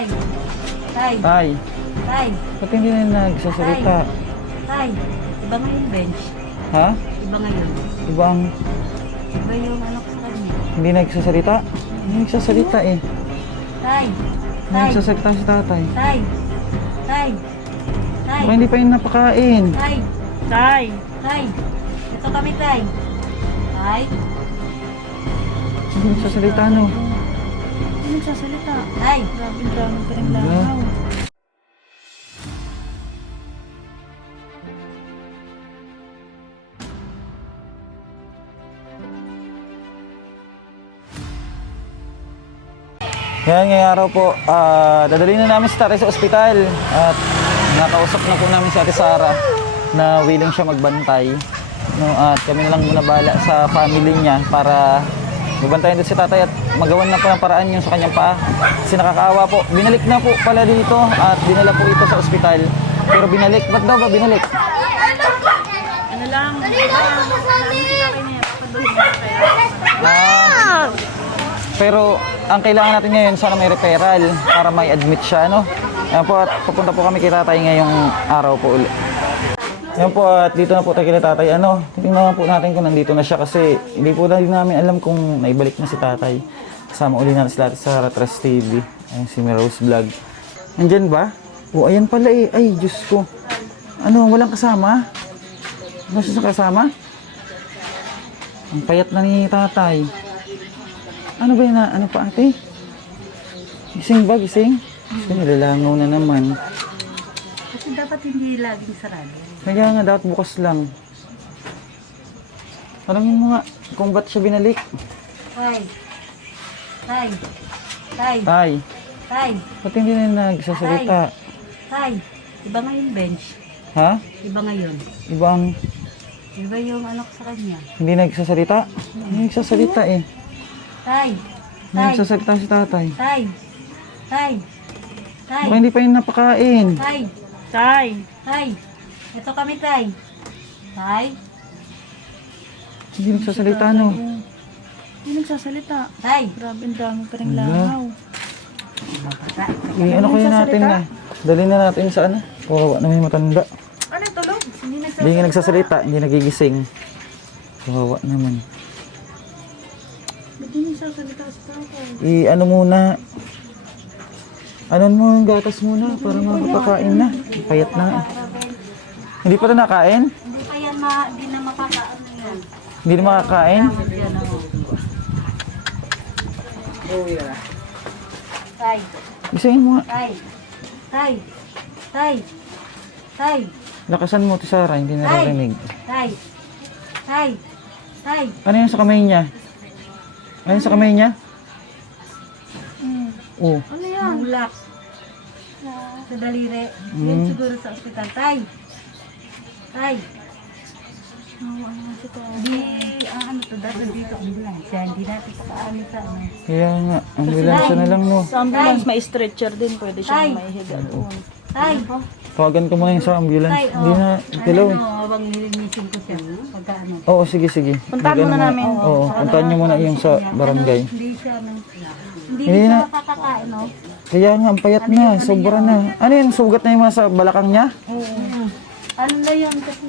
Tay, Tay, tay, ba't hindi na nagsasalita? tay. Iba ngayon, bench. Ha? Iba ngayon. Ibang Iba yung ano sa kanya. hindi nagsasalita? Hindi nagsasalita eh. Tay, Hindi tay, nagsasalita si tatay. tay, tay, tay, Baka hindi pa yun napakain. tay, Tay! tay. Ito kami, tay. Tay, Hindi nagsasalita no. Ano nagsasalita? tay. Grabe, drama pa rin Wala. langaw. Yan, ngayong araw po, ah, dadalhin na namin si tatay sa ospital at nakausap na po namin si Ate Sara na willing siya magbantay. No, at kami na lang muna bala sa family niya para mabantayan din si tatay at magawan na po ng paraan yung sa kanyang paa. Kasi nakakaawa po. Binalik na po pala dito at dinala po ito sa ospital. Pero binalik, ba't daw ba binalik? Ano lang, ah, kaya. Ah, pero ang kailangan natin ngayon, sana may referral para may admit siya, no? Yan po, at pupunta po kami kay tatay ngayong araw po ulit. Yan po, at dito na po tayo kay tatay. Ano, tingnan po natin kung nandito na siya kasi hindi po din namin alam kung naibalik na si tatay. Kasama uli natin sila sa Ratras TV. Ayun, si Rose Vlog. Nandyan ba? O, ayan pala eh. Ay, Diyos ko. Ano, walang kasama? Wala siya sa kasama? Ang payat na ni tatay. Ano ba yun na, ano pa ate? Gising ba, gising? Kasi nilalangaw na naman. Kasi dapat hindi laging sarado. Kaya nga, dapat bukas lang. Tanungin mo nga kung ba't siya binalik. Tay, tay, tay, Tay, tay, ba't hindi na nagsasalita? tay. Iba ngayon, bench. Ha? Iba ngayon. Ibang Iba yung ano sa kanya. hindi nagsasalita? Hindi nagsasalita eh. Tay, Hindi tay, nagsasalita si tatay. tay, tay, tay, Baka hindi pa yun napakain. tay, Tay! tay. Ito kami, tay. Tay, Hindi nagsasalita no. Ano nagsasalita? tay. Grabe, drama pa rin langaw. Eh, ano kaya natin na? Dali na natin sa ano? Kawawa na may matanda. Ano, tulog? Hindi nagsasalita. Hindi nga nagsasalita, hindi nagigising. Kawawa naman. Ba't hindi nagsasalita si tatay? I ano muna. Anon mo yung gatas muna para makapakain na. Payat na. Hindi pa ito nakain? Hindi pa yan ma, hindi na makakaano yan. Hindi na makakain? Yan ako. Tay, Gisingin mo nga. tay, tay, tay, tay, Lakasan mo, Tisara, hindi naririnig. tay, tay, tay. Ano yan sa kamay niya? Ano yan sa kamay niya? Oh, Ano yan? Mulak. Sa daliri. Mm. Yan siguro sa ospital. Tay. Tay. Ano, ano si tatay? Di, ah, ano to, dati dito ambulansya. Hindi natin pakaamin sa ano. kaya nga. Ambulansya na lang, no. Sa ambulance, may stretcher din. Pwede Tay. siyang may higa doon. Tay. Tawagan ko muna yung sa ambulance. Tay, Hindi oh. na, hello. Ano, habang nilinisin ko siya. Pagka ano. Oo, sige, sige. Puntahan Mag- muna ano, namin. Oo, puntahan niyo muna yung sa barangay. Ano, hindi siya, ano, hindi Hindi siya na- makakakain, no? Kaya nga, ang payat na. Sobra na. Ano yan, sugat na yung mga sa balakang niya? Oo. Ano na yun kasi?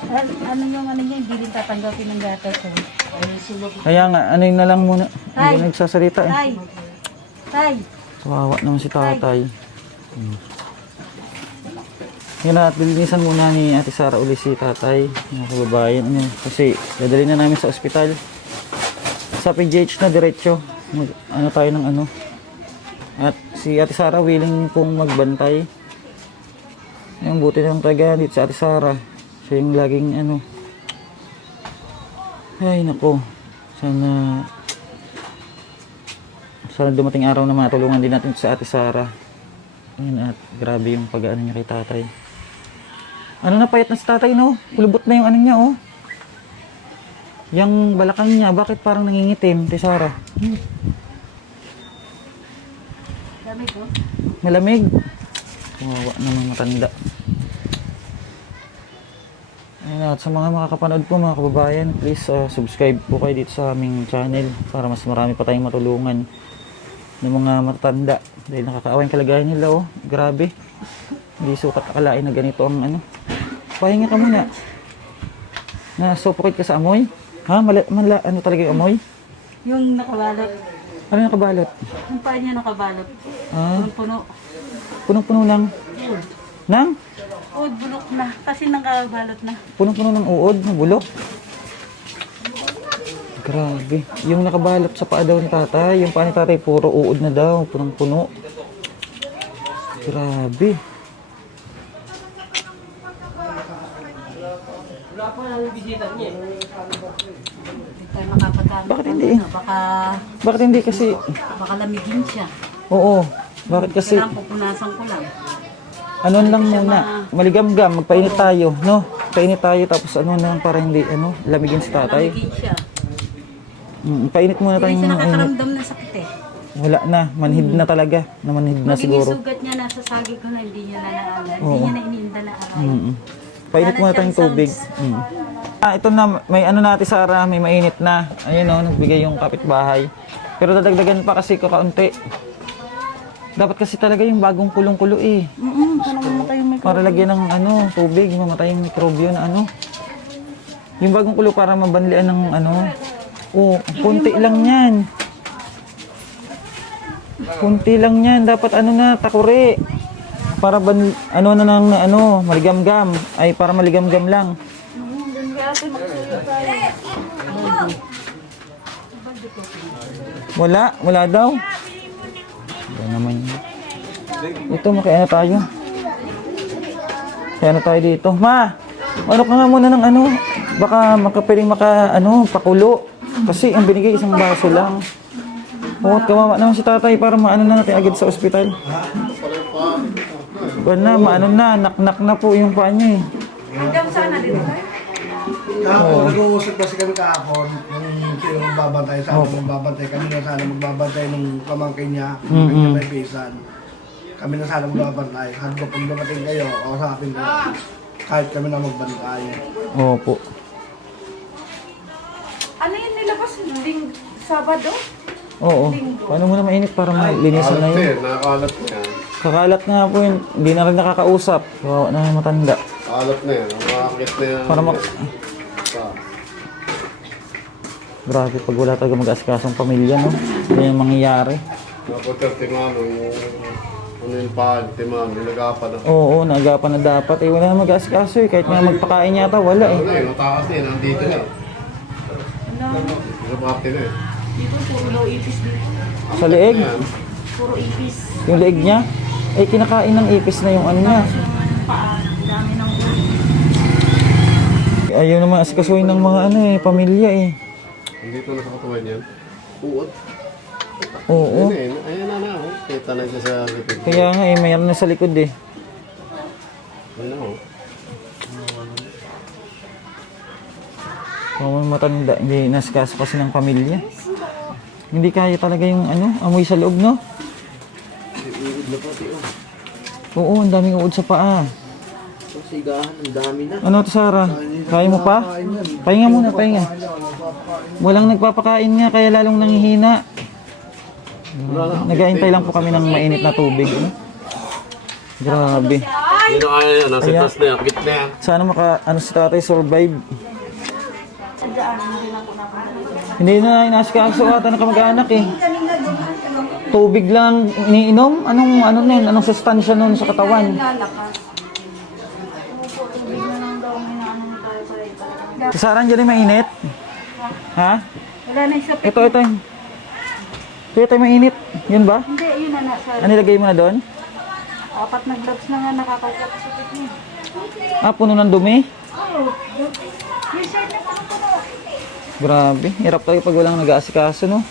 Ano, ano yung ano niya, hindi rin tatanggapin ng. Oh. Ano, subok. Kaya nga, ano yun na lang muna. Tay. Hindi nagsasalita eh. Tay. Tay. Kawawa naman si tatay. Hmm. Yun na, at bilinisan muna ni Ate Sara uli si tatay. Mga kababayan. Ano, kasi dadali na namin sa ospital. Sa PGH na diretso. Mag, ano tayo ng ano. At si Ate Sara willing pong magbantay. Yung buti ng taga dito sa Ate Sara. Siya yung laging ano. Ay nako. Sana sana dumating araw na matulungan din natin sa Ate Sara. Ayun at grabe yung pag-ano niya kay tatay. Ano na payat na si tatay no? Kulubot na yung ano niya oh. Yung balakang niya, bakit parang nangingitim, Ate Sara? Hmm, Dami ko. malamig. Kawawa naman matanda. Ayun at sa mga makakapanood po mga kababayan, please uh, subscribe po kayo dito sa aming channel para mas marami pa tayong matulungan. ng mga matatanda. Dahil nakakaawa yung kalagayan nila, oh. Grabe. Hindi sukat akalain na ganito ang ano. Pahinga ka muna. Na-suffocate ka sa amoy? Ha? Mala, mala, ano talaga yung amoy? Yung nakabalot. Ano nakabalot? Yung paa niya nakabalot. Ah, Puno-puno. punong-puno lang. Nang? Uod, bulok na. Kasi nakabalot na. Punong-puno ng uod, ng bulok. Grabe. Yung nakabalot sa paa daw ni tatay, yung paa ni tatay puro uod na daw, punong-puno. Grabe. Bakit hindi? Baka, Bakit hindi kasi? baka lamigin siya. Oo. Bakit kasi? Kailangan pupunasan ko lang. Ano lang muna, maligam-gam, magpainit tayo, no? Painit tayo tapos ano lang para hindi ano, lamigin si tatay. Lamigin siya. Mm, painit muna Hindi tayong siya mainit. nakakaramdam ng sakit eh. Wala na, manhid na talaga. Na manhid na Maging siguro. sugat niya nasa sagig ko na hindi niya na naala. Oo. Hindi niya na iniinda na aray. Mm. Painit muna tayong tubig. Mm. Ah, ito na, may ano natin Sara, may mainit na. Ayun oh, nagbigay yung kapitbahay. Pero dadagdagan pa kasi ko kaunti. Dapat kasi talaga yung bagong kulong-kulo eh. Mm-mm, sana mamatay yung micro. Para lagyan ng ano, tubig, mamatay yung mikrobyo na ano. Yung bagong kulo para mabanlian ng ano. Oh, kunti lang yan. Kunti lang yan. Dapat ano na, takuri. Para ban, ano na nang ano, maligam-gam. Ay, para maligam-gam lang. Wala, wala daw. Wala naman yun. Ito, makiano tayo. Kaya na tayo dito. Ma, ano ka nga muna ng ano? Baka makapiling maka, ano, pakulo. Kasi ang binigay isang baso lang. Oo, at kawawa naman si tatay para maano na natin agad sa ospital. Wala na, maano na, nak-nak na po yung paa niya eh. Tapos nag-uusap kasi kami kahapon yung sino magbabantay, sa amin magbabantay. Kami na sana magbabantay ng pamangkin niya, mm may pisan. Kami na sana magbabantay. Hanggang ko pag dumating kayo, o sa akin ko, kahit kami na magbantay. Opo. Ano yun nilabas? Ling Sabado? Oo. Paano mo na mainit para malinisan na yun? Nakakalat na yan. Kakalat nga po yun. Hindi na rin nakakausap. Kawawa na yung matanda. Kalat na yan. Makakit na yan. Para mak... Grabe pag wala talaga mag-asikasong pamilya, no? Ano yung mangyayari? Yung timano, yung ano yung paan, timano, yung nagapa na. Oo, nagapan na dapat. Eh, wala na mag-asikaso eh. Kahit nga magpakain yata, wala eh. Ano na yun, natakas na yun, nandito na. Sa parte na eh. Dito, puro low ipis dito. Sa leeg. Puro ipis. yung leeg niya, eh kinakain ng ipis na yung ano niya. Yung paa, dami ng ulo. Ayaw naman asikasuhin ng mga ano eh, pamilya eh. Nandito na sa katawan yan. Uod. Oo. Ayun eh, ayun na na. oh. Kita na siya sa likod. Kaya nga eh, mayroon na sa likod eh. Ayun na oh. Kung matanda, hindi nasikaso kasi ng pamilya. Hindi kaya talaga yung ano, amoy sa loob, no? Uod na pati oh. Oo, ang daming uod sa paa. Sigahan, ang dami na. Ano to, Sarah? Kaya mo pa? Pahinga muna, pahinga. Walang nagpapakain nga, kaya lalong nanghihina. Nagaintay lang po kami ng mainit na tubig. Ano? Grabe. Hindi na kaya yan, nasa taas na yan, akit na yan. Sana maka, ano si tatay, survive. Hindi na inasikaso ata ng kamag-anak eh. Tubig lang iniinom? Anong, ano nun? Anong sustansya nun sa katawan? Si Sarah, dyan yung mainit? Ha? Wala na isa. Ito, ito. Ito, ito yung mainit. Yun ba? Hindi, yun na nasa. Ano ilagay mo na doon? Apat na gloves na nga nakakaukat sa sakit niya. Ah, puno ng dumi? Oo. Yung shirt na puno puno. Grabe. Hirap tayo pag walang nag-aasikaso, no?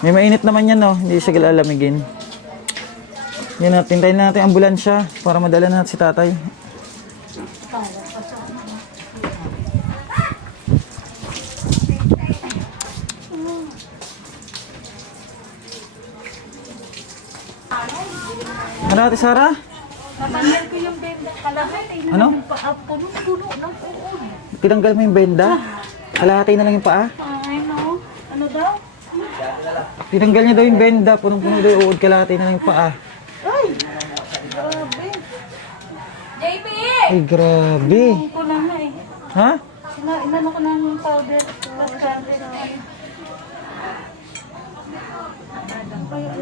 May mainit naman yan, no? Hindi siya galalamigin. Yan na, tintayin natin ang ambulansya para madala natin si tatay. Ano natin, Sarah? Natanggal ko yung benda. Kalahati na Ano? ng paa. Puno-puno ng uod. Tinanggal mo yung benda? Kalahati na lang yung paa? Ay, no. Ano daw? Tinanggal niya daw yung benda, punong-puno daw yung uod, kalahati na lang yung paa. Ay! Grabe. JP! Ay, grabe. Ang ko lang na eh. Ha? Sina, inano ko na yung powder.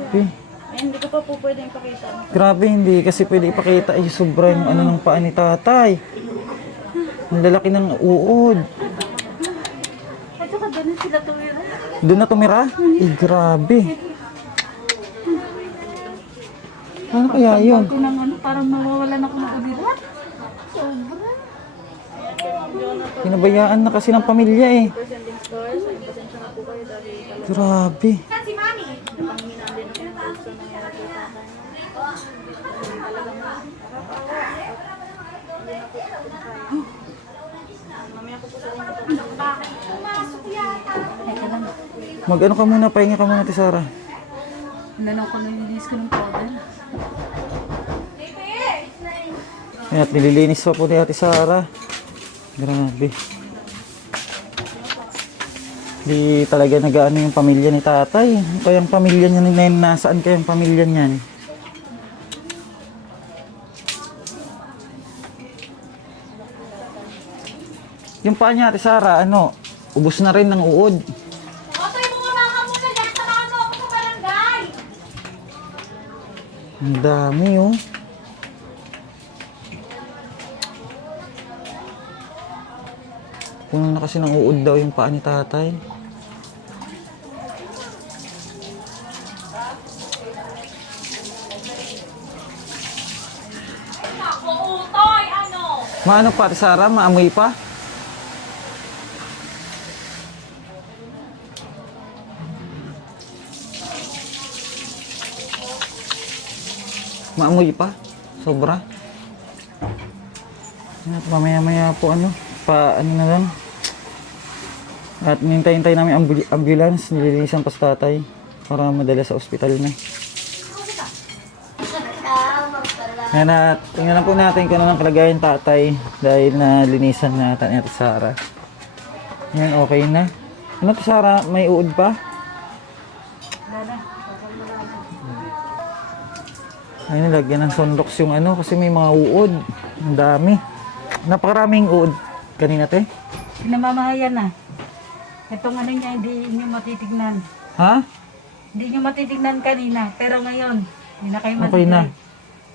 Eh, Ay, hindi ko pa po pwedeng ipakita. Grabe, hindi kasi pwede ipakita ay sobrang ano ng paa ni tatay. Ang lalaki ng uod. Saka ganun sila tuwira. Doon na tumira? Eh, grabe. Ano kaya yun? Ko nang ano, parang mawawalan ako ng ulirat. Sobra. Pinabayaan na kasi ng pamilya eh. Grabe. Mag ano ka muna, pahinga ka muna, Tisara. Inano ko na yung ko ng powder. Ayan, at nililinis pa po ni Ate Sara. Grabe. Di talaga nag-ano yung pamilya ni tatay. Kaya yung pamilya niya ni Nen, nasaan kaya yung pamilya niyan? Yung paa niya, Ate Sara, ano, ubos na rin ng uod. Otoy, bumaba ka muna dyan. Samahan mo ako sa barangay. Ang dami, oh. Puno na kasi ng uod daw yung paa ni tatay. Ano? Maano pa, Sara? Maamoy pa? Maamoy pa? Sobra? At mamaya-maya po ano, pa ano na lang. At nintay-hintay namin ambu- ambulance, nililinisan pa sa tatay para madala sa ospital na. Yan at tingnan lang po natin kung ano ang kalagayan tatay dahil na linisan na natin Ate Sara. Yan, okay na. Ano Ate Sara, may uod pa? Ay, nilagyan ng sunrox yung ano kasi may mga uod. Ang dami. Napakaraming uod. Kanina te? Pinamamahayan na. Itong ano niya, hindi nyo matitignan. Ha? Hindi nyo matitignan kanina, pero ngayon, hindi na kayo Okay na.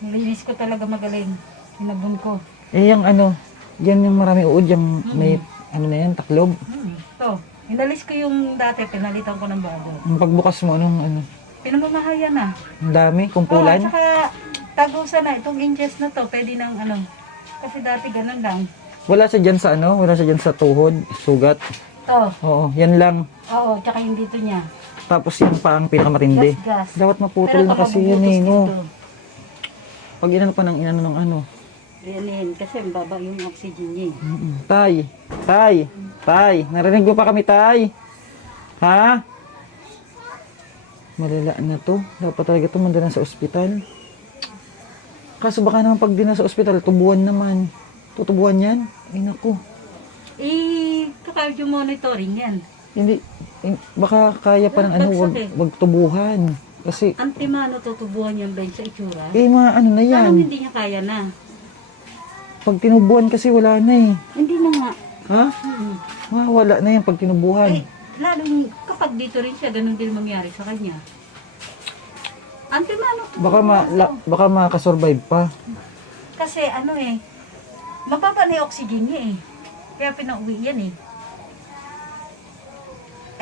Nilinis ko talaga magaling. Sinabon ko. Eh, yung ano, yan yung maraming uod. Yung may, ano na yan, taklob. Hmm. Ito, inalis ko yung dati, pinalitan ko ng bago. Yung pagbukas mo, anong ano, Pinamamahayan na. ang dami, Oo, kumpulan. at saka tagusan na. Itong inches na to, pwede nang ano. Kasi dati ganun lang. Wala siya dyan sa ano, wala siya dyan sa tuhod, sugat. To, Oo, yan lang. oo, tsaka yung dito niya. Tapos yan pa ang pinakamatindi. Gas-gas. Dapat maputol na kasi yan eh, no? Pag inano pa ng inano ng ano. Yan, kasi ang baba yung oxygen niya. eh. Mm-mm. Tay, tay, tay, narinig mo pa kami tay? Ha? Malala na to. Dapat talaga ito mandala sa ospital. Kaso baka naman pag di na sa ospital, tubuan naman. Tutubuan yan? Ay naku. Eh, cardio monitoring yan. Hindi, eh, baka kaya pa ng ano, wag, Pagsakit. wag tubuhan. Kasi, Antimano tutubuhan yung bench sa itsura. eh mga ano na yan. Parang hindi niya kaya na. Pag tinubuhan kasi wala na eh. Hindi na nga. Ha? Hmm. Mawala na yan pag tinubuhan. Eh, lalong kapag dito rin siya, ganun din mangyari sa kanya. Antimano to. Baka ma, la, baka makasurvive pa. Kasi ano eh, mababa na yung oxygen niya eh. Kaya pinauwi yan eh.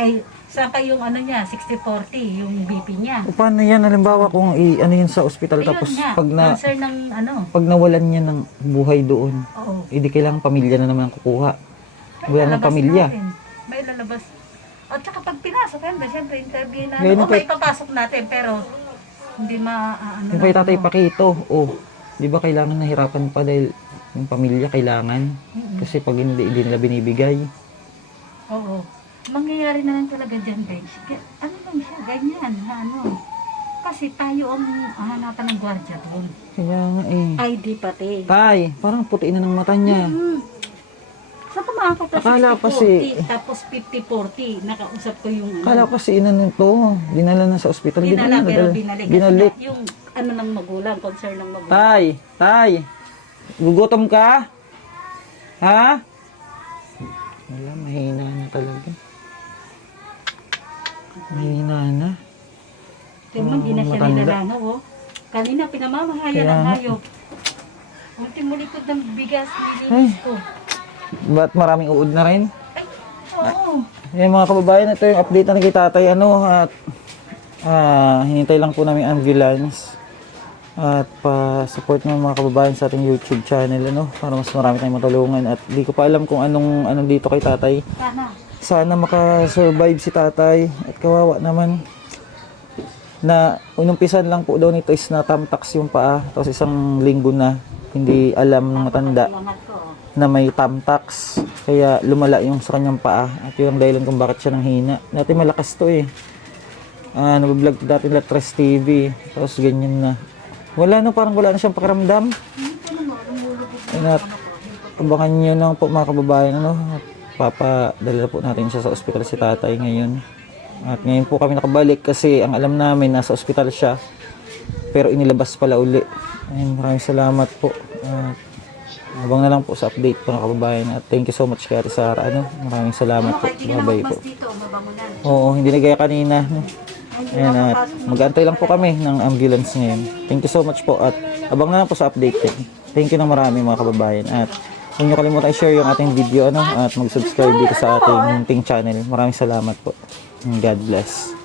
Eh, saka yung ano niya, 60-40, yung BP niya. O paano yan? Halimbawa kung i, ano yun sa ospital Ayun tapos nga, pag na cancer ng ano, pag nawalan niya ng buhay doon, oo. hindi kailangan pamilya na naman ang kukuha. Wala ng lalabas pamilya. natin. May lalabas. At saka pag pinasok, yan, siyempre interview na. Ngayon o ang may papasok natin, pero hindi ma... ah, ano Yung kay Tatay. Pakito, oh, di ba kailangan nahirapan pa dahil yung pamilya kailangan. Kasi pag hindi, hindi nila binibigay. Oo. Mangyayari na lang talaga dyan. Ga- Ano lang siya, ganyan, ano. Kasi tayo ang hahanapan ng gwardiya doon. Kaya nga eh. ID pati. Tay, parang putiin na ng mata niya. Hmm. Sa tumaka pa Akala ko kasi- 60-40, tapos 50-40. Nakausap ko yung ano. Kala ko kasi ina nito. Dinala na sa ospital. Di Dinala pero nadala? binalik. Kasi Binalik. nga, Yung ano ng magulang, concern ng magulang. Tay, tay. Gugutom ka? Ha? Wala, mahina na talaga. Mahina na. Yung man, di na siya matanda. nilalangaw, oh. Kanina, pinamamahaya Kaya ng nga. hayop. Ultimo likod ng bigas, Ay. nilinis ko. Ba't maraming uod na rin? Oo. Yan mga kababayan, ito yung update na kay tatay. Ano, at ah, hinintay lang po namin ambulance. At pa-support ng mga kababayan sa ating YouTube channel, ano, para mas marami tayong matulungan. At di ko pa alam kung anong, anong dito kay tatay. Sana. Sana makasurvive si tatay. At kawawa naman. Na unumpisan lang po daw nito is na tamtax yung paa. Tapos isang linggo na hindi alam ng matanda Salamat. Na may tamtax. Kaya lumala yung sa kanyang paa. At yun ang dahilan kung bakit siya nang hina. Dati malakas to eh. Ah, nabablog dati na Tres TV. Tapos ganyan na. Wala na, parang wala na siyang pakiramdam. Ayun at abangan nyo lang po mga kababayan. Ano, papadala po natin siya sa ospital si tatay ngayon. At ngayon po kami nakabalik kasi ang alam namin nasa ospital siya. Pero inilabas pala uli. Ayun, maraming salamat po. At Abang na lang po sa update po ng kababayan at thank you so much kay Ate Sara. Ano? Maraming salamat po. Bye-bye po. dito, mabangunan. Oo, hindi na gaya kanina. No? Ayan, at mag-antay lang po kami ng ambulance ngayon. Thank you so much po at abang na lang po sa update. Thank you ng marami mga kababayan at huwag niyo kalimutan i-share yung ating video ano, at mag-subscribe dito sa ating munting channel. Maraming salamat po. God bless.